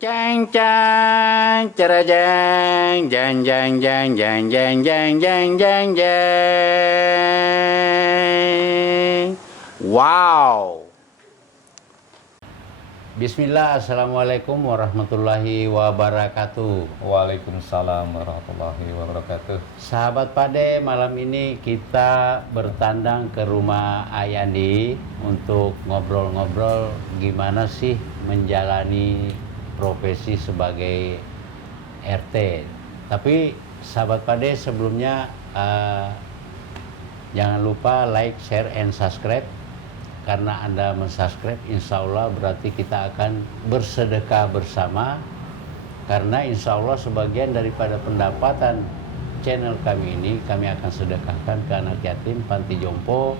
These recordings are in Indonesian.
Jang jang cara jang jang jang jang jang jang jang jang jang jang. Wow. Bismillah, assalamualaikum warahmatullahi wabarakatuh. Waalaikumsalam warahmatullahi wabarakatuh. Sahabat Pade, malam ini kita bertandang ke rumah Ayandi untuk ngobrol-ngobrol gimana sih menjalani profesi sebagai RT. Tapi sahabat Pade, sebelumnya jangan lupa like, share, and subscribe. Karena Anda mensubscribe, insya Allah berarti kita akan bersedekah bersama. Karena insya Allah sebagian daripada pendapatan channel kami ini kami akan sedekahkan ke anak yatim, panti jompo,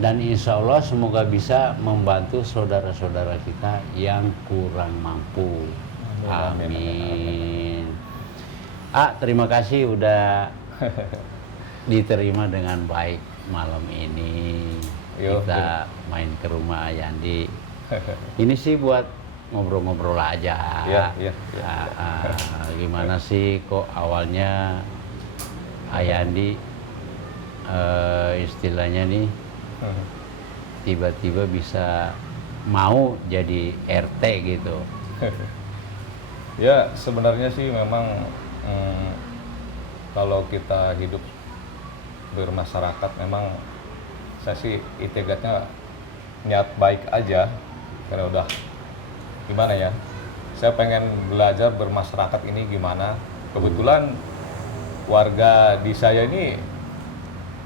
dan insya Allah semoga bisa membantu saudara-saudara kita yang kurang mampu. Amin. Terima kasih udah diterima dengan baik malam ini. Kita main ke rumah Ayandi. Ini sih buat ngobrol-ngobrol aja. Iya. Gimana sih kok awalnya Ayandi istilahnya nih tiba-tiba bisa mau jadi RT gitu. Ya sebenarnya sih memang kalau kita hidup bermasyarakat memang saya sih itigatnya niat baik aja, karena udah gimana ya, saya pengen belajar bermasyarakat ini gimana. Kebetulan warga di saya ini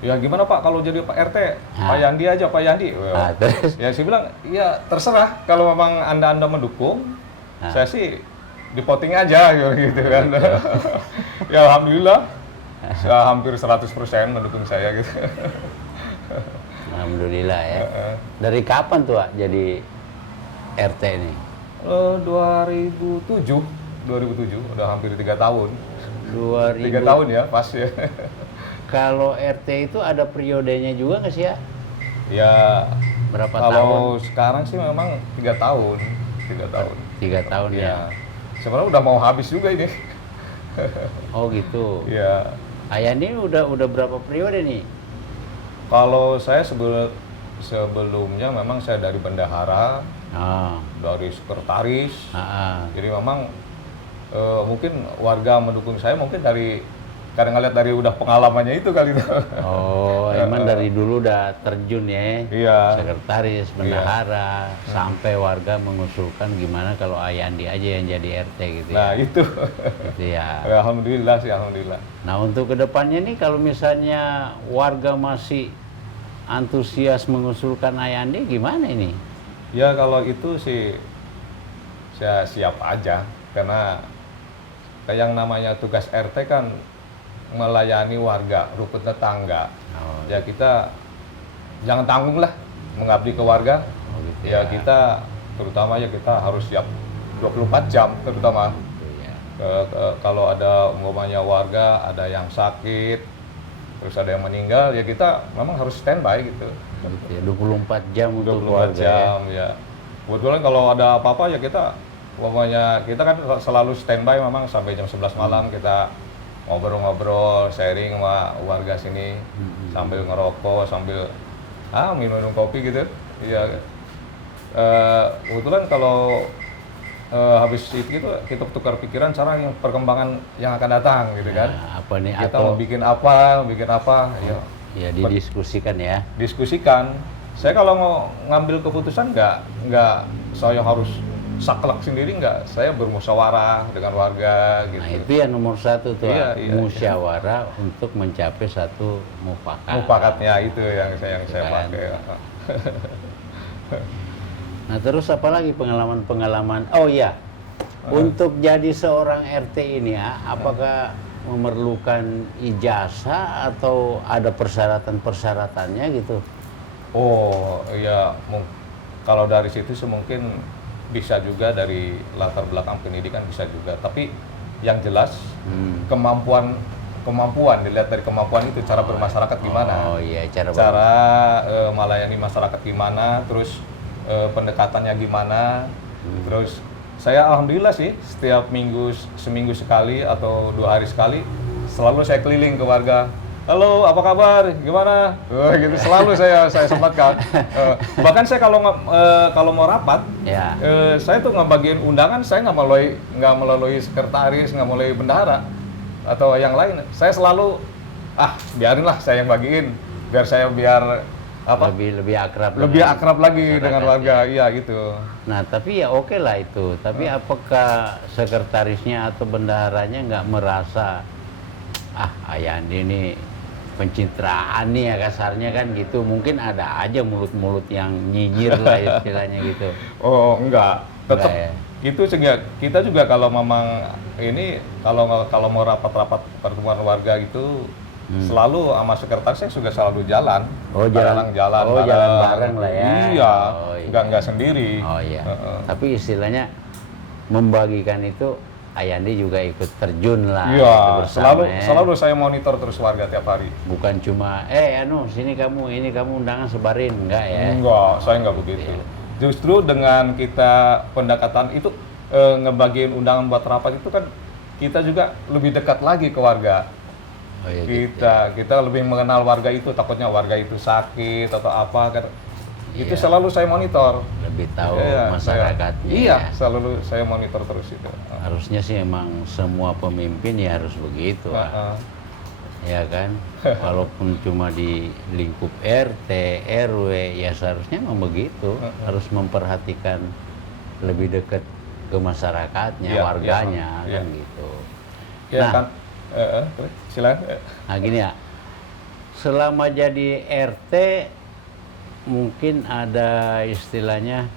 ya gimana Pak kalau jadi Pak RT, Pak Yandi aja Pak Yandi. Terus? Ya saya bilang ya terserah, kalau memang anda mendukung, saya sih dipoting aja gitu kan. Ya alhamdulillah ya, hampir 100% mendukung saya gitu. Alhamdulillah ya. Dari kapan tuh jadi RT ini? 2007 udah hampir 3 tahun. 3 tahun ya pas ya. Kalau RT itu ada periodenya juga nggak sih ya? Ya Berapa kalau tahun? sekarang sih memang 3 tahun. 3 tahun ya. Sebenarnya udah mau habis juga ini. Oh gitu. Ya. Ayandi udah berapa periode nih? Kalau saya sebelumnya memang saya dari bendahara, dari sekretaris. Jadi memang mungkin warga mendukung saya mungkin dari kadang ngeliat dari udah pengalamannya itu kali itu. Oh, emang dari dulu udah terjun ya? Iya. Sekretaris, bendahara, sampai warga mengusulkan gimana kalau Ayandi aja yang jadi RT gitu ya? Nah itu. Gitu ya. Alhamdulillah sih, alhamdulillah. Nah untuk kedepannya nih kalau misalnya warga masih antusias mengusulkan Ayandi gimana ini? Ya kalau itu sih saya siap aja, karena yang namanya tugas RT kan melayani warga, rukun tetangga. Ya kita jangan tanggung lah mengabdi ke warga. Gitu ya kita terutama ya kita harus siap 24 jam terutama. Kalau ada umpamanya warga ada yang sakit, terus ada yang meninggal, ya kita memang harus standby gitu. 24 jam untuk 24 keluarga jam ya. Kebetulan kalau ada apa-apa ya kita kan selalu standby memang sampai jam 11 malam kita ngobrol-ngobrol, sharing sama warga sini, sambil ngerokok, sambil minum kopi gitu. Ya kebetulan kalau habis itu kita tukar pikiran cara yang perkembangan yang akan datang gitu kan. Apa nih? Kita Atau mau bikin apa ya didiskusikan ya. Diskusikan. Saya kalau mau ngambil keputusan nggak saya harus saklek sendiri, nggak. Saya bermusyawarah dengan warga gitu. Nah itu yang nomor satu tuh, musyawarah untuk mencapai satu mufakat. Mufakatnya itu yang saya pakai. Nah terus apa lagi pengalaman? Oh iya, untuk jadi seorang RT ini ya, apakah memerlukan ijazah atau ada persyaratan-persyaratannya gitu? Oh iya, kalau dari situ sih mungkin bisa juga, dari latar belakang pendidikan bisa juga. Tapi yang jelas kemampuan dilihat dari kemampuan itu, cara bermasyarakat gimana? Oh iya, cara melayani masyarakat gimana? Terus pendekatannya gimana? Terus saya alhamdulillah sih setiap seminggu sekali atau 2 hari sekali selalu saya keliling ke warga. Halo, apa kabar? Gimana? Gitu selalu saya sempatkan. Bahkan saya kalau mau rapat, Ya. saya tuh ngebagiin undangan, saya nggak melalui sekretaris, nggak melalui bendahara atau yang lain. Saya selalu biarinlah saya yang bagiin, biar apa? Lebih akrab. Lebih dengan akrab lagi masyarakat, dengan warga, ya. iya gitu. Nah, tapi ya oke lah itu. Tapi apakah sekretarisnya atau bendaharanya nggak merasa, Ayandi ini pencitraan nih ya kasarnya kan gitu. Mungkin ada aja mulut-mulut yang nyinyir lah istilahnya gitu. Oh enggak, tetap Enggak ya? itu sehingga kita juga kalau memang ini kalau mau rapat-rapat pertemuan warga gitu selalu sama sekretaris saya juga selalu jalan. Oh, jalan bareng lah ya. Iya, Oh, iya. nggak sendiri. Oh iya. Heeh. Tapi istilahnya membagikan itu Ayandi juga ikut terjun lah. Iya, gitu bersama, selalu saya monitor terus warga tiap hari. Bukan cuma sini kamu, ini kamu undangan sebarin, enggak ya? Enggak, saya enggak begitu. Iya. Justru dengan kita pendekatan itu ngebagiin undangan buat rapat itu kan kita juga lebih dekat lagi ke warga. Oh, iya, gitu. Kita lebih mengenal warga itu, takutnya warga itu sakit atau apa kan. Itu Iya. selalu saya monitor. Lebih tahu Iya, masyarakatnya. iya, ya. selalu saya monitor terus itu. Harusnya sih emang semua pemimpin ya harus begitu. Heeh. Ya kan? Walaupun cuma di lingkup RT, RW, ya seharusnya memang begitu. Harus memperhatikan lebih dekat ke masyarakatnya, Iya, warganya, iya. kan gitu. Ya Nah. kan, terus, silakan. Nah gini ya, selama jadi RT mungkin ada istilahnya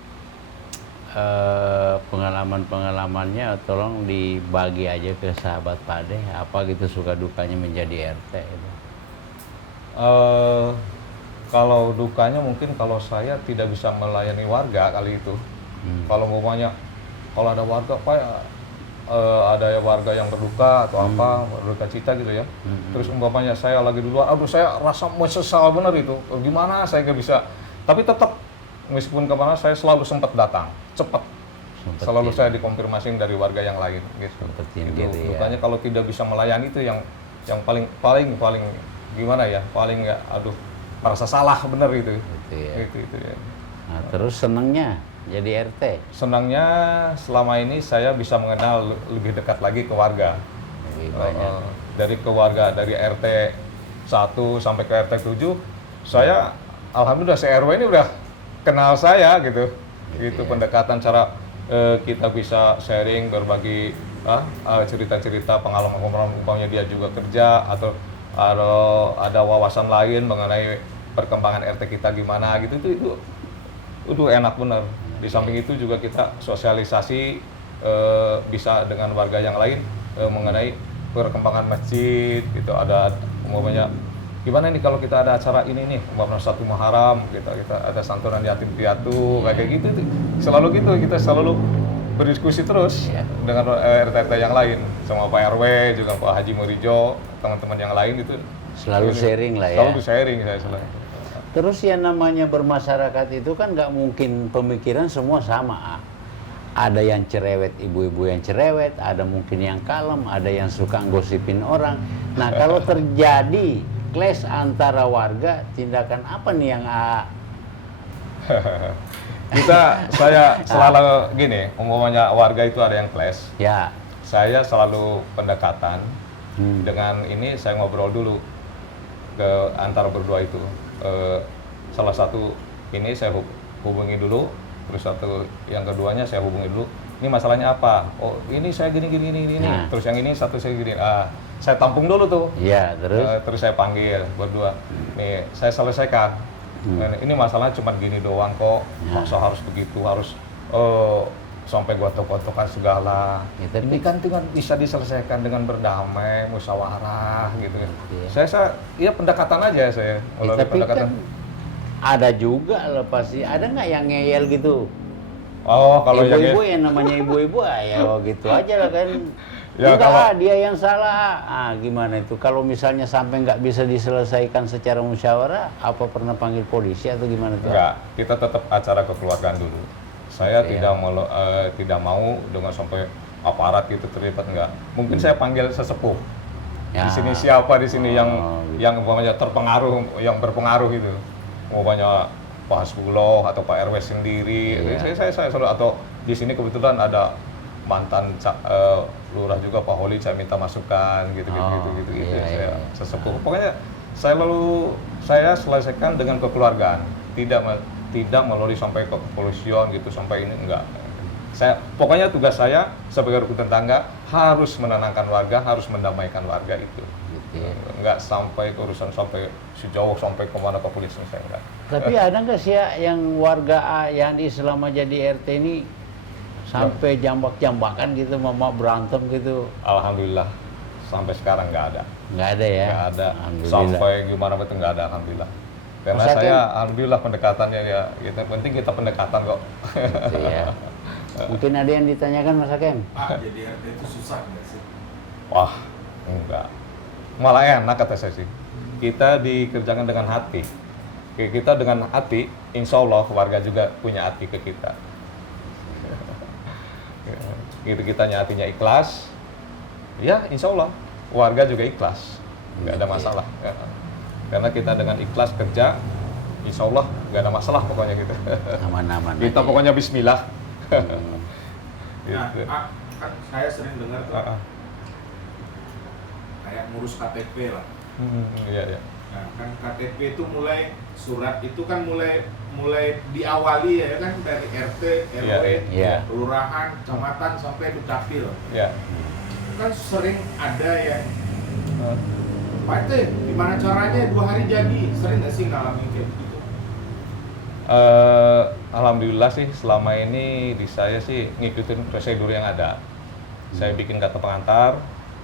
pengalaman-pengalamannya tolong dibagi aja ke sahabat Pade, apa gitu suka dukanya menjadi RT itu. Kalau dukanya mungkin kalau saya tidak bisa melayani warga kali itu. Kalau umpamanya kalau ada warga ada warga yang berduka atau apa, berduka cita gitu ya. Terus umpamanya saya lagi di luar, saya rasa sesal bener itu. Gimana saya nggak bisa. Tapi tetap meskipun kemana saya selalu sempat datang, cepat. Selalu saya dikonfirmasiin dari warga yang lain gitu. Sempetin Itu diri ya. dukanya kalau tidak bisa melayani itu yang paling gimana ya? Paling nggak, merasa salah bener itu. Gitu ya. Itu ya. Nah, terus senengnya jadi RT. Senangnya selama ini saya bisa mengenal lebih dekat lagi ke warga. Lebih banyak. Dari RT 1 sampai ke RT 7, saya alhamdulillah RW ini udah kenal saya gitu. Itu ya. pendekatan cara kita bisa sharing, berbagi cerita-cerita pengalaman umpamanya dia juga kerja atau ada wawasan lain mengenai perkembangan RT kita gimana gitu, itu enak bener. Di samping itu juga kita sosialisasi bisa dengan warga yang lain mengenai perkembangan masjid gitu. Ada umpamanya gimana nih kalau kita ada acara ini nih, umpamanya 1 Muharram kita ada santunan yatim piatu kayak gitu. Selalu gitu, kita selalu berdiskusi terus dengan RT yang lain, sama Pak RW juga, Pak Haji Murijo, teman-teman yang lain itu Selalu sharing lah ya. Selalu sharing saya selalu. Terus yang namanya bermasyarakat itu kan nggak mungkin pemikiran semua sama. Ada yang cerewet, ibu-ibu yang cerewet, ada mungkin yang kalem, ada yang suka gosipin orang. Nah kalau terjadi clash antara warga, tindakan apa nih yang Saya selalu gini, umpamanya warga itu ada yang clash, ya? saya selalu pendekatan dengan ini, saya ngobrol dulu ke antara berdua itu. Salah satu ini saya hubungi dulu, terus yang keduanya saya hubungi dulu. Ini masalahnya apa? Oh ini saya gini. Nah. Terus yang ini satu saya gini. Saya tampung dulu tuh. Iya, terus? Terus saya panggil berdua. Nih saya selesaikan. Ini masalahnya cuma gini doang kok. Masa harus begitu, harus sampai gotok-gotokan segala. Ya, tapi ini kan bisa diselesaikan dengan berdamai, musyawarah gitu. Iya. Saya pendekatan aja saya. Ya, tapi kan ada juga lah pasti. Ada nggak yang ngeyel gitu? Oh, kalau ibu-ibu yang namanya ibu-ibu ya gitu aja lah kan. Ya, Enggak, dia yang salah. Gimana itu? Kalau misalnya sampai nggak bisa diselesaikan secara musyawarah, apa pernah panggil polisi atau gimana tuh? Enggak, kita tetap acara kekeluargaan dulu. Saya Iya. tidak mau dengan sampai aparat gitu terlibat, enggak. Mungkin saya panggil sesepuh. Ya. Di sini siapa di sini Gitu. yang umpamanya terpengaruh, yang berpengaruh gitu. Umpamanya Pak Hasbullah atau Pak RW sendiri. Iya. Saya selalu, atau di sini kebetulan ada mantan lurah juga Pak Holi, saya minta masukan gitu. Iya, Saya iya. sesepuh. Pokoknya saya selesaikan dengan kekeluargaan. Tidak melalui sampai ke kepolisian gitu, sampai ini enggak. Pokoknya tugas saya sebagai rukun tetangga harus menenangkan warga, harus mendamaikan warga itu. Gitu ya. Enggak sampai urusan sampai sejauh sampai kemana ke polisi, saya enggak. Tapi ada nggak sih ya yang warga yang selama jadi RT ini sampai jambak-jambakan gitu, mama berantem gitu? Alhamdulillah sampai sekarang nggak ada. Nggak ada ya? Nggak ada. Alhamdulillah. Sampai gimana betul nggak ada, alhamdulillah. Karena Masa saya alhamdulillah pendekatannya ya, kita penting kita pendekatan kok. Gitu ya. Mungkin ada yang ditanyakan Mas Hakem? Pak, jadi RT itu susah nggak sih? Wah, enggak. Malah enak kata saya sih. Kita dikerjakan dengan hati. Kita dengan hati, insya Allah warga juga punya hati ke kita. Gitu, kitanya hatinya ikhlas, ya insya Allah warga juga ikhlas, nggak ada masalah. Karena kita dengan ikhlas kerja, insya Allah nggak ada masalah pokoknya gitu. Aman-aman Kita aja. pokoknya Bismillah. Hmm. Nah, Gitu. Pak, kan saya sering dengar tuh Ah, ah. kayak ngurus KTP lah. Iya, iya. Nah, kan KTP itu mulai surat itu kan mulai diawali ya kan dari RT, RW, Iya. kelurahan, kecamatan sampai dukcapil. Ya. Kan sering ada yang Pak RT, gimana caranya 2 hari jadi? Sering nggak sih ngalamin kayak gitu? Alhamdulillah sih selama ini di saya sih ngikutin prosedur yang ada. Saya bikin kata pengantar,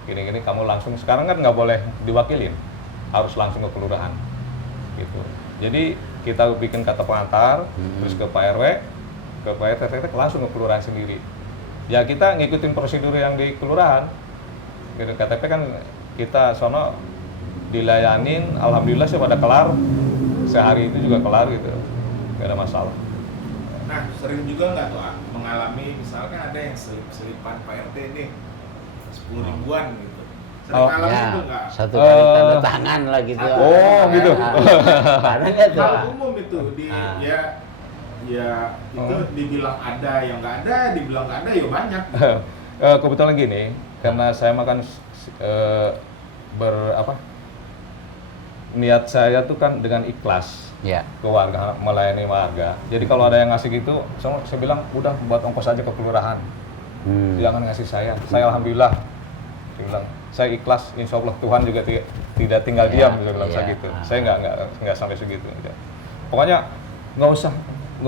gini-gini kamu langsung, sekarang kan nggak boleh diwakilin, harus langsung ke kelurahan, gitu. Jadi kita bikin kata pengantar, terus ke Pak RW, ke Pak RT, langsung ke kelurahan sendiri. Ya kita ngikutin prosedur yang di kelurahan. Gitu, KTP kan kita sono dilayanin, alhamdulillah sih pada kelar, sehari itu juga kelar gitu, nggak ada masalah. Nah, sering juga nggak tuh mengalami misalkan ada yang selip-selipan Pak RT nih 10 ribuan gitu. Sering Oh, ngalamin Ya, itu nggak? satu kali tanda tangan lah gitu. Oh, gitu. Ada nggak tuh? Hal umum itu di Ah. ya itu dibilang ada, yang nggak ada, dibilang nggak ada, ya banyak. Kebetulan gini, karena saya makan niat saya tuh kan dengan ikhlas Ya. ke warga, melayani warga. Jadi kalau ada yang ngasih gitu, saya bilang udah buat ongkos aja ke kelurahan, jangan ngasih saya. Saya alhamdulillah, saya bilang saya ikhlas, insya Allah Tuhan juga tidak tinggal Ya, diam, saya bilang saya ya. gitu. Saya nggak sampai segitu. Gitu. Pokoknya nggak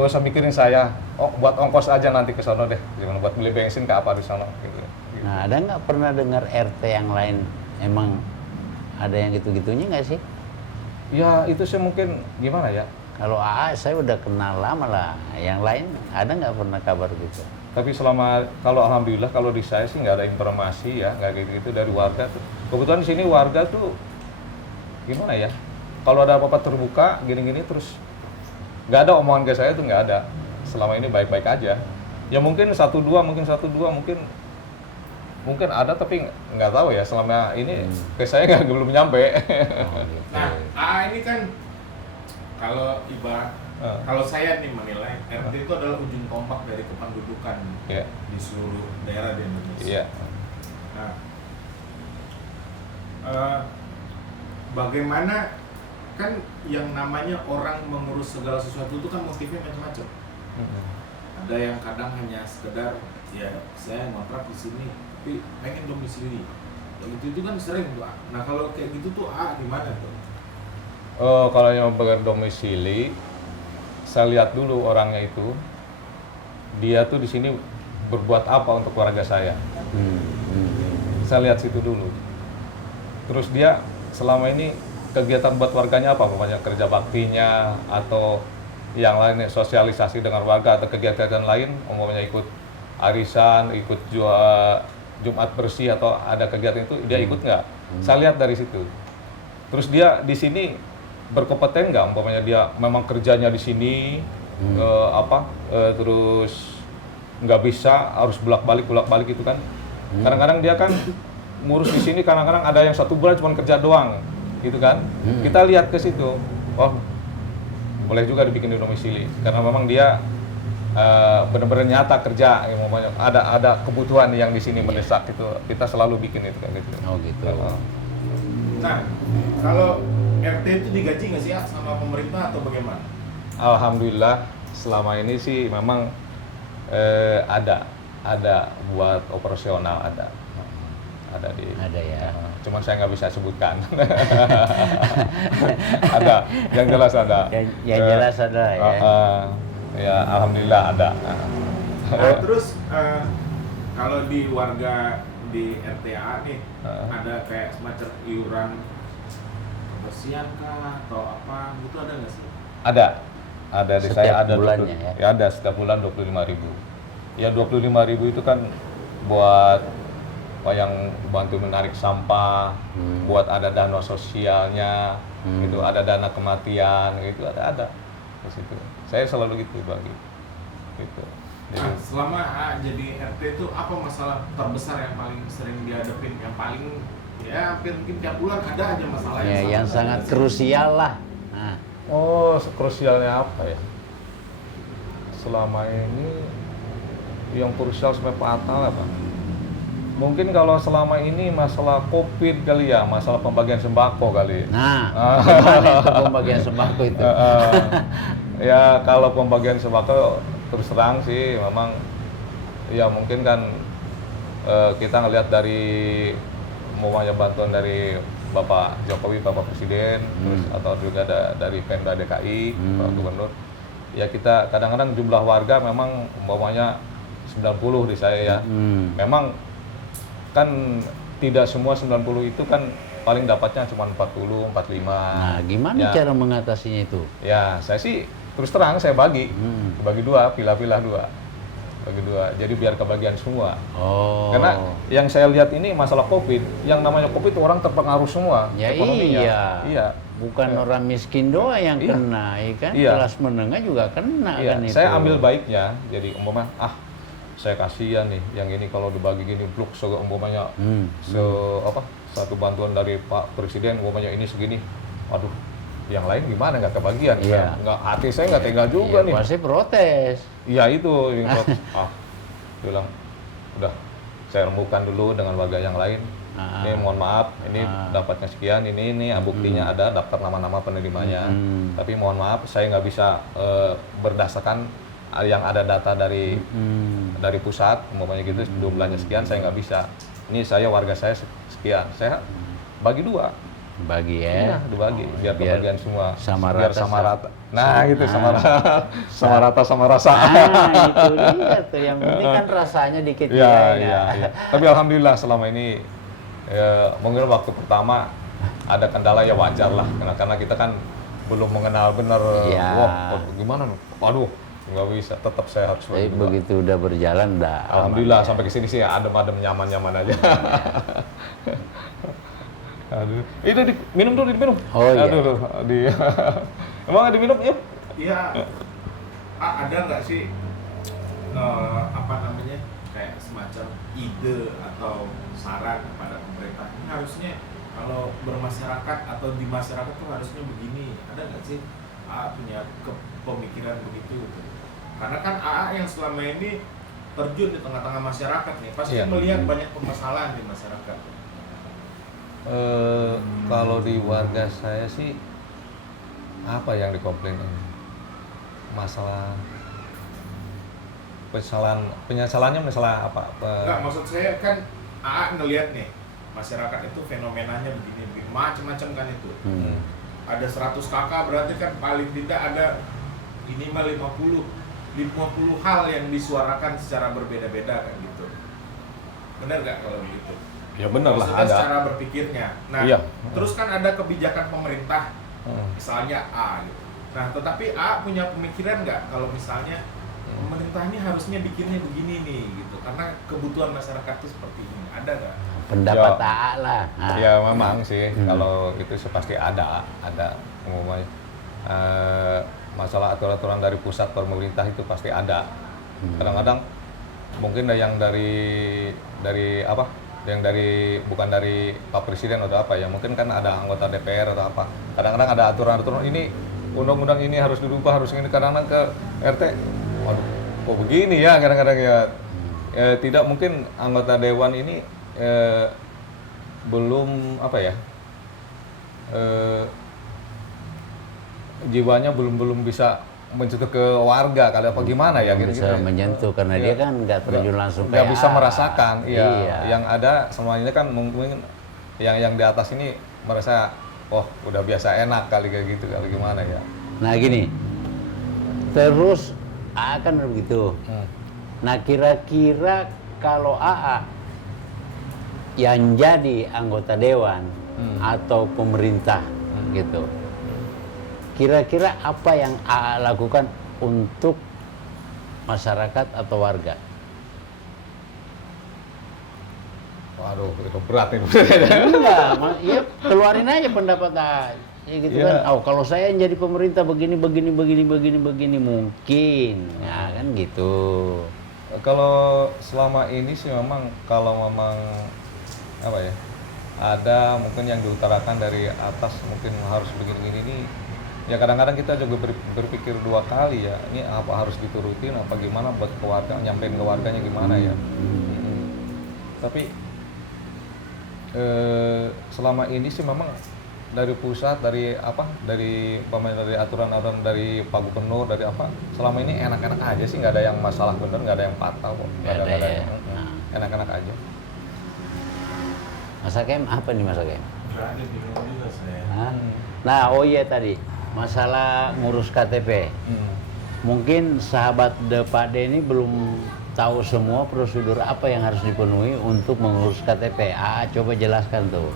usah mikirin saya. Oh, buat ongkos aja nanti ke sana deh. Gimana buat beli bensin ke apa di sana gitu. Nah, ada nggak pernah dengar RT yang lain emang ada yang gitu-gitunya nggak sih? Ya itu sih mungkin gimana ya. Kalau AA saya udah kenal lama lah. Yang lain ada nggak pernah kabar gitu? Tapi kalau alhamdulillah kalau di saya sih nggak ada informasi ya, nggak gitu dari warga tuh. Kebetulan di sini warga tuh gimana ya? Kalau ada apa-apa terbuka gini-gini terus nggak ada omongan ke saya tuh, nggak ada. Selama ini baik-baik aja. Ya mungkin satu dua mungkin ada, tapi nggak tahu ya, selama ini ke saya belum nyampe. Oh, gitu. Nah, ini kan kalau kalau saya nih menilai RT itu adalah ujung tombak dari kependudukan Iya. di seluruh daerah di Indonesia. Iya. Nah, bagaimana kan yang namanya orang mengurus segala sesuatu itu kan motifnya macam-macam. Ada yang kadang hanya sekedar ya saya ngontrak di sini tapi pengen domisili. Ya itu kan sering tuh. Nah kalau kayak gitu tuh gimana tuh? Kalau yang berdomisili, saya lihat dulu orangnya itu, dia tuh di sini berbuat apa untuk keluarga saya. Saya lihat situ dulu. Terus dia selama ini kegiatan buat warganya apa, umpamanya kerja baktinya atau yang lainnya, sosialisasi dengan warga atau kegiatan lain, umpamanya ikut arisan, ikut Jumat bersih atau ada kegiatan itu, dia ikut nggak? Saya lihat dari situ. Terus dia di sini berkompeten nggak? Umpamanya dia memang kerjanya di sini, terus nggak bisa harus bolak-balik itu kan. Kadang-kadang dia kan ngurus di sini, kadang-kadang ada yang 1 bulan cuma kerja doang, gitu kan. Kita lihat ke situ, oh boleh juga dibikin di domisili, karena memang dia benar-benar nyata kerja, ada kebutuhan yang di sini mendesak itu, kita selalu bikin itu kayak gitu. Oh gitu. Nah, kalau RT itu digaji nggak sih ya sama pemerintah atau bagaimana? Alhamdulillah selama ini sih memang ada buat operasional, ada Ada ya. cuman saya nggak bisa sebutkan. Ada, yang jelas ada. Yang jelas ada ya. Ya alhamdulillah ada. Nah, terus kalau di warga di RTA nih ada kayak semacam iuran kebersihan kah atau apa gitu, ada nggak sih? Ada di Setiap saya ada bulannya ya? ada setiap bulan 25.000. Ya 25.000 itu kan buat yang bantu menarik sampah, buat ada dana sosialnya, gitu, ada dana kematian, gitu, ada di situ. Saya selalu gitu bagi, gitu. Nah, selama jadi RT itu apa masalah terbesar yang paling sering dihadapin, yang paling ya hampir mungkin tiap bulan ada aja masalah Ya, yang sangat krusial lah. Nah, Oh, krusialnya apa ya? Selama ini yang krusial sampai fatal apa? Mungkin kalau selama ini masalah COVID kali ya, masalah pembagian sembako kali. nah gimana itu pembagian sembako itu? Ya kalau pembagian sembako terus terang sih memang ya mungkin kan kita ngelihat dari umpamanya bantuan dari Bapak Jokowi, Bapak Presiden, terus atau juga dari Pemda DKI, Pak Gubernur. Ya kita kadang-kadang jumlah warga memang umpamanya 90 di saya ya. Memang kan tidak semua 90 itu kan paling dapatnya cuma 40, 45. Nah, gimana Ya. cara mengatasinya itu? Ya, saya sih terus terang saya bagi 2, pilah-pilah 2. Bagi 2. Jadi biar kebagian semua. Oh. Karena yang saya lihat ini masalah COVID, yang namanya COVID orang terpengaruh semua Ya ekonominya. iya. Bukan Ya. orang miskin doang yang Iya. kena, ya kan? Iya. Kelas menengah juga kena Iya, kan itu. saya ambil baiknya. Jadi umpamanya saya kasihan nih yang ini kalau dibagi gini blok umpamanya satu bantuan dari Pak Presiden umpamanya ini segini. Aduh, yang lain gimana nggak kebagian? Iya. Nggak, hati saya nggak tega juga Iya, nih. pasti protes. Iya itu yang protes. Bilang udah saya rembukan dulu dengan warga yang lain. Ini mohon maaf, ini dapatnya sekian, ini buktinya ada daftar nama-nama penerimanya. Tapi mohon maaf, saya nggak bisa berdasarkan yang ada data dari pusat, umpamanya gitu jumlahnya sekian, saya nggak bisa. Ini saya warga saya sekian, saya bagi 2. Bagi Iya, ya. dibagi biar kebagian semua. sama biar rata, sama rata. Nah, gitu sama rata. Sama rata sama rasa. Itu dia tuh, yang penting kan rasanya dikit Iya, ya. iya. Tapi alhamdulillah selama ini mungkin waktu pertama ada kendala ya wajar lah, karena kita kan belum mengenal benar. Iya. Wah, gimana? Aduh, nggak bisa. Tetap saya harus Tapi bagi 2. begitu udah berjalan dah. Alhamdulillah sampai ke sini sih adem-adem nyaman-nyaman aja. Aduh, itu minum dulu, diminum. Oh iya. Aduh, emang diminum yuk. Iya. Ada nggak sih kayak semacam ide atau saran kepada pemerintah, ini harusnya kalau bermasyarakat atau di masyarakat tuh harusnya begini, ada nggak sih punya pemikiran begitu? Karena kan yang selama ini terjun di tengah-tengah masyarakat nih, pasti melihat banyak permasalahan di masyarakat. Kalau di warga saya sih apa yang dikomplainin? Masalah penyesalannya masalah apa? Enggak, maksud saya kan ngelihat nih masyarakat itu fenomenanya begini macam-macam kan itu. Ada 100 kakak berarti kan paling tidak ada minimal 50 hal yang disuarakan secara berbeda-beda kan gitu. Benar nggak kalau begitu? Ya benar lah, maksudnya ada. secara berpikirnya. Nah, Iya. terus kan ada kebijakan pemerintah, misalnya A gitu. Nah, tetapi A punya pemikiran nggak kalau misalnya pemerintah ini harusnya bikinnya begini nih gitu, karena kebutuhan masyarakat itu seperti ini, ada nggak? Pendapat A lah. Nah. Ya memang sih kalau itu pasti ada umumnya. Masalah aturan-aturan dari pusat pemerintah itu pasti ada. Kadang-kadang mungkin yang dari apa, yang dari bukan dari Pak Presiden atau apa ya, mungkin kan ada anggota DPR atau apa, kadang-kadang ada aturan-aturan ini undang-undang ini harus dirubah, harus ini, kadang-kadang ke RT, waduh kok begini ya, kadang-kadang ya, tidak mungkin anggota dewan ini belum apa ya, jiwanya belum bisa menyentuh ke warga kali apa gimana ya, Belum gitu bisa menyentuh karena dia kan nggak terjun langsung nggak kayak bisa AA. merasakan, iya. Iya. Yang ada semuanya kan mungkin yang di atas ini merasa oh udah biasa enak kali kayak gitu kali gimana ya. Nah gini, terus AA kan begitu. Nah kira-kira kalau AA yang jadi anggota dewan atau pemerintah gitu, kira-kira apa yang AA lakukan untuk masyarakat atau warga? Waduh, itu berat ini. Enggak, ya keluarin aja pendapat AA. Ya gitu Iya. kan. Oh, kalau saya yang jadi pemerintah begini mungkin. Ya kan gitu. Kalau selama ini sih memang kalau memang apa ya, ada mungkin yang diutarakan dari atas mungkin harus begini-begini ini, ya kadang-kadang kita juga berpikir dua kali ya, ini apa harus diturutin apa gimana buat keluarga, nyampein ke warganya gimana ya. Tapi selama ini sih memang dari pusat, dari apa, dari pemerintah, dari aturan-aturan dari Pak Gubernur, dari apa, selama ini enak-enak aja sih, nggak ada yang masalah bener, nggak ada yang fatal kok, Nggak ada ya. enak-enak aja. Mas Hakim apa nih Mas Hakim? Nggak ada, bingung juga saya. Hah? Nah, oh iya tadi masalah ngurus KTP. Mungkin sahabat Depade ini belum tahu semua prosedur apa yang harus dipenuhi untuk mengurus KTP. Coba jelaskan tuh.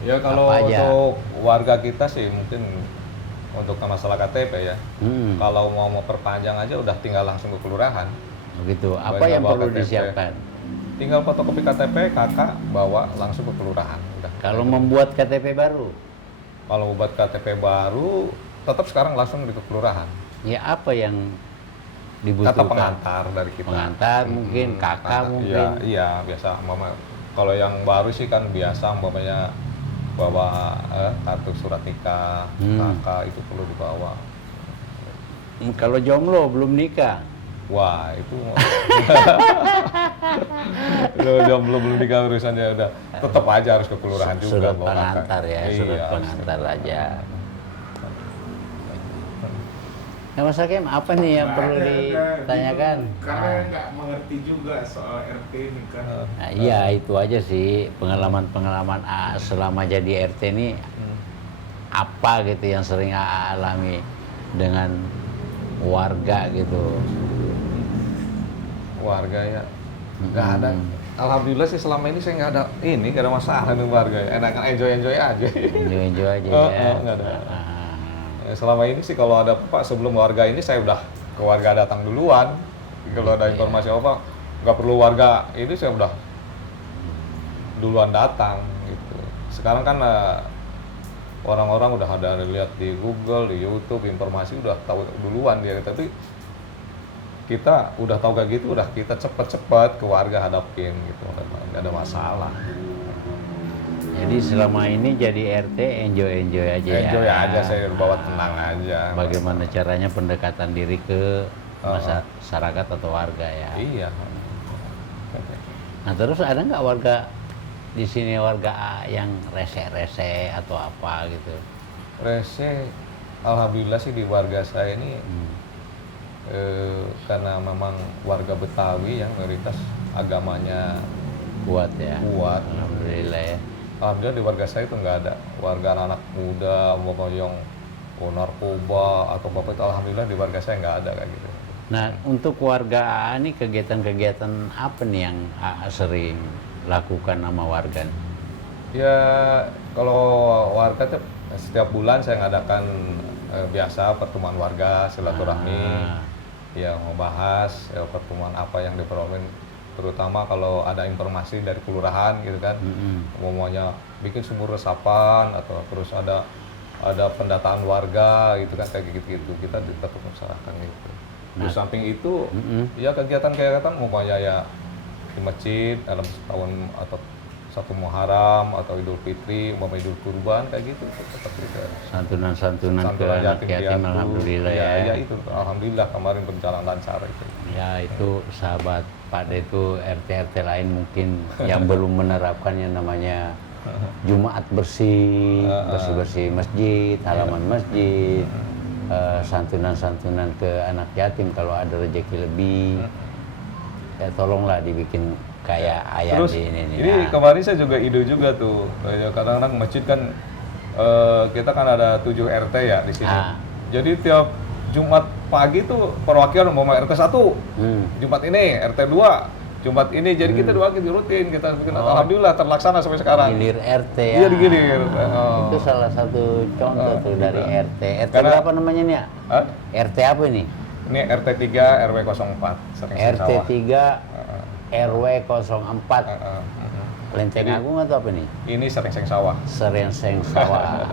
Ya kalau Apa aja? untuk warga kita sih mungkin untuk masalah KTP ya, kalau mau perpanjang aja udah tinggal langsung ke kelurahan. Begitu. Apa Tinggal yang bawa perlu KTP. disiapkan? Tinggal fotokopi KTP, kakak bawa langsung ke kelurahan. Udah. Kalau membuat KTP baru, Kalau buat KTP baru, tetap sekarang langsung di kelurahan. ya apa yang dibutuhkan? Kata pengantar dari kita. Pengantar mungkin, kakak mungkin. Iya biasa. Mama, kalau yang baru sih kan biasa, umpamanya bawa kartu surat nikah, kakak itu perlu dibawa. Kalau jomblo belum nikah, Wah itu belum nikah urusannya, udah tetap aja harus ke kelurahan juga. surat bawa kakak. pengantar ya, surat Iya, pengantar aja. Nah, Mas Hakim, apa nih yang Nggak perlu ada, ditanyakan? bingung. Karena nggak mengerti juga soal RT ini kan. Nah, iya itu aja sih pengalaman selama jadi RT ini apa gitu yang sering alami dengan warga gitu. Warga ya nggak ada. Alhamdulillah sih selama ini saya nggak ada masalah dengan warga ya. Enakan enjoy aja. Enjoy aja Oh, ya. nggak ada. Selama ini sih kalau ada apa sebelum warga ini saya udah ke warga datang duluan. Kalau ada informasi apa nggak perlu warga ini saya udah duluan datang gitu. Sekarang kan orang-orang udah ada lihat di Google, di YouTube, informasi udah tahu duluan dia. Tapi kita udah tahu kayak gitu, udah kita cepet-cepet ke warga hadapin gitu, nggak ada masalah. Jadi selama ini jadi RT enjoy aja ya. Enjoy aja, saya bawa tenang aja. Bagaimana caranya pendekatan diri ke masyarakat atau warga ya. Iya. Nah terus ada nggak warga di sini warga yang rese-rese atau apa gitu? Rese, alhamdulillah sih di warga saya ini karena memang warga Betawi yang mayoritas agamanya Kuat ya. kuat. Alhamdulillah ya. Alhamdulillah di warga saya itu nggak ada warga anak muda mau yang narkoba atau apa itu, alhamdulillah di warga saya nggak ada kayak gitu. Nah untuk warga AA ini kegiatan-kegiatan apa nih yang AA sering lakukan sama warga? Ya kalau warga tuh setiap bulan saya ngadakan biasa pertemuan warga silaturahmi, ya membahas pertemuan apa yang diperoleh, terutama kalau ada informasi dari kelurahan gitu kan, umumnya bikin sumur resapan atau terus ada pendataan warga gitu kan, kayak gitu kita tetap usahakan gitu. Di Nah. samping itu, Mm-mm. ya kegiatan-kegiatan umpamanya ya di masjid dalam setahun atau satu Muharram atau Idul Fitri, umpama Idul Kurban kayak gitu seperti itu. Santunan-santunan ke Santunan anak yatim, piatu. alhamdulillah ya. Ya itu alhamdulillah kemarin berjalan lancar itu. Ya itu sahabat Pak De itu RT-RT lain mungkin yang belum menerapkan yang namanya Jumat bersih, bersih-bersih masjid, halaman masjid, santunan-santunan ke anak yatim kalau ada rezeki lebih. Ya tolonglah dibikin kayak ayat Terus ini nih. ini kemarin saya juga ide juga tuh. Ya, kadang-kadang masjid kan kita kan ada 7 RT ya di sini. Ah. Jadi tiap Jumat pagi tuh perwakilan mau RT 1. Jumat ini RT 2. Jumat ini jadi kita doa kita rutin kita bikin alhamdulillah terlaksana sampai sekarang. Gilir RT ya. Iya digilir. Itu salah satu contoh tuh dari RT. RT Karena- berapa namanya nih ya? Hah? RT apa ini? Ini RT 3 RW 04 sering RT sawah. 3 RW 04 Lenteng Jadi- Agung atau apa nih? Ini sering sawah. Serengseng Sawah.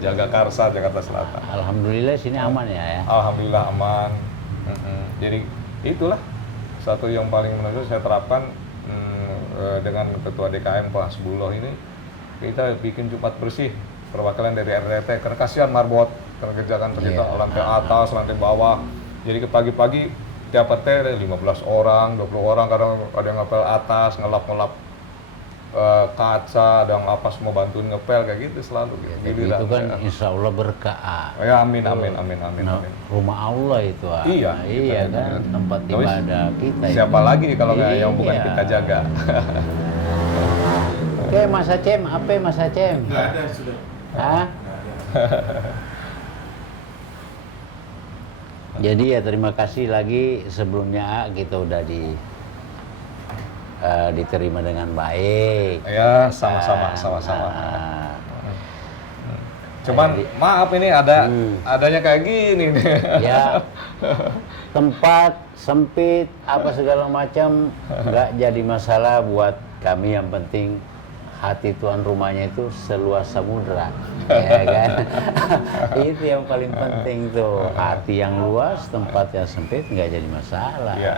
Jaga Karsa Jakarta Selatan. Alhamdulillah sini aman ya. Alhamdulillah aman. Jadi itulah satu yang paling menurut saya terapkan dengan ketua DKM Pak Hasbullah ini kita bikin Jumat bersih perwakilan dari RT karena kasihan marbot kerjakan kita Iya. lantai atas lantai bawah jadi ke pagi-pagi tiap RT 15 orang 20 orang kadang ada yang ngepel atas ngelap kaca ada yang apa semua bantuin ngepel kayak gitu selalu Jadi Giliran itu kan saya. insya Allah berkah. Ya amin amin amin amin Nah, amin. rumah Allah itu. Iya, Nah, iya gitu, kan gitu. tempat Tapi ibadah kita. Siapa itu. lagi kalau nggak yang bukan Iya. kita jaga? Oke Mas Acem, apa Mas Acem? Nggak ada sudah. Hah? Nggak ada. Jadi ya terima kasih lagi sebelumnya kita udah diterima dengan baik. Ya sama-sama sama-sama. Nah, Cuman maaf ini adanya kayak gini nih. ya tempat sempit apa segala macam nggak jadi masalah buat kami, yang penting hati tuan rumahnya itu seluas samudra, ya kan? Itu yang paling penting tuh, hati yang luas, tempat yang sempit nggak jadi masalah. Iya,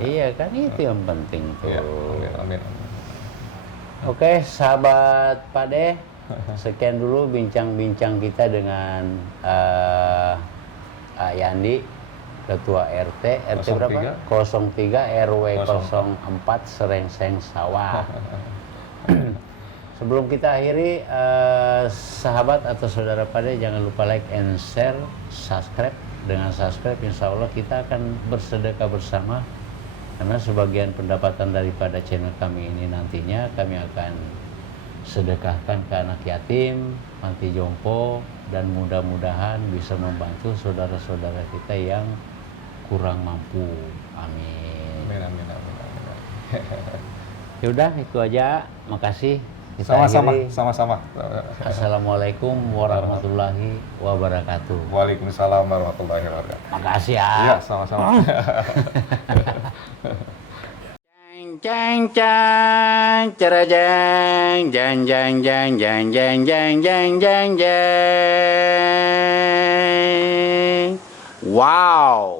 Iya kan, itu yang penting tuh. Ya, amin, amin. Oke, sahabat Pade, sekian dulu bincang-bincang kita dengan Yandi, Ketua RT 03. berapa? 03 RW 04 Serengseng Sawah. Sebelum kita akhiri, sahabat atau saudara Pade jangan lupa like and share, subscribe. Dengan subscribe insya Allah kita akan bersedekah bersama, karena sebagian pendapatan daripada channel kami ini nantinya kami akan sedekahkan ke anak yatim, panti jompo, dan mudah-mudahan bisa membantu saudara-saudara kita yang kurang mampu. Amin. Amin, amin, amin, amin. Yaudah itu aja, makasih. Kita Sama-sama, akhiri. sama-sama. Assalamualaikum warahmatullahi wabarakatuh. Waalaikumsalam warahmatullahi wabarakatuh. Makasih ya. Iya, sama-sama. Jang jang cara jang jang jang jang jang jang jang jang jang jang. Wow.